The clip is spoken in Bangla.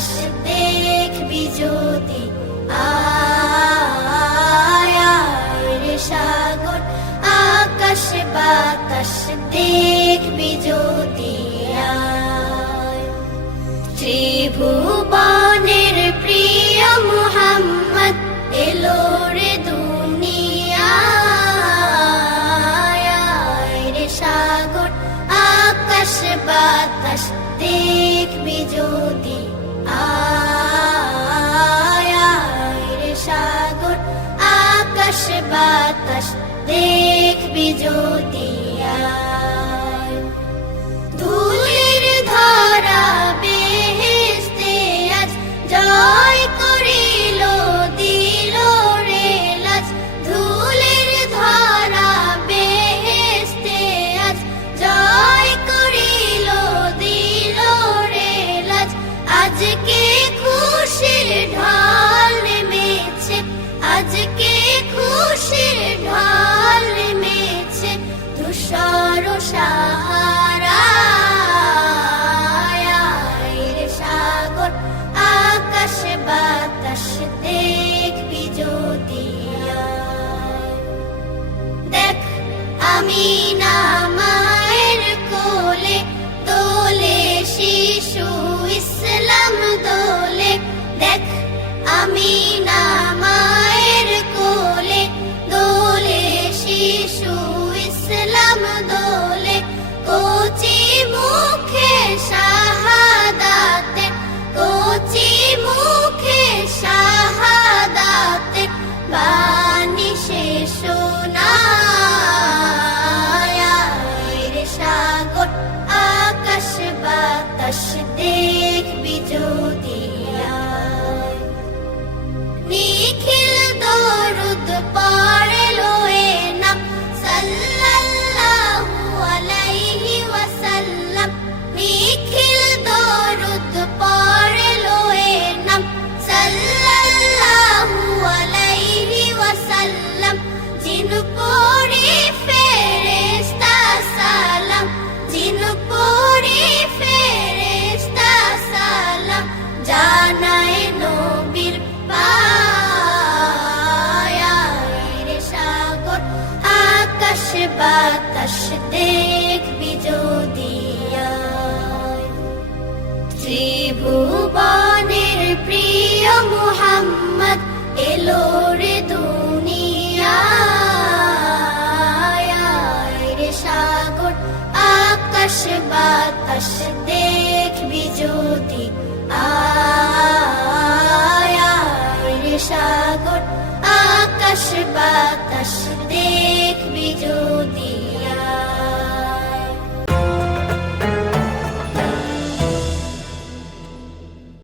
বাতাস দেখবি যদি আয় আয় রে সাগর আকাশ বাতাস দেখবি যদি আয় ত্রিভুবনের প্রিয় মুহাম্মদ এলো রে দুনিয়ায় আয় রে সাগর আকাশ বাতাস দেখবি যদি আয় আয় রে সাগর আকাশ বাতাস দেখবি যদি আয় ধুলির ধরা বেহেশতে আজ জয় করিল দিল রে লাজ ধুলির ধরা বেহেশতে আজ জয় করিল দিল রে লাজ আজকে খুশির ঢল নেমেছে আজকে খুশির ঢল নেমেছে ধূসর সাহারা রে সাগর আকাশ বাতাস দেখবি যদি দেখ আমিনা মায়ের কোলে দোলে শিশু ইসলাম দোলে দেখ আমিনা মায়ের কোলে দোলে শিশু ইসলাম দোলে কচি মুখে শাহাদাতে কচি মুখে শাহাদাতে বাণী সে শোনায় রে সাগর আকাশ বাতাস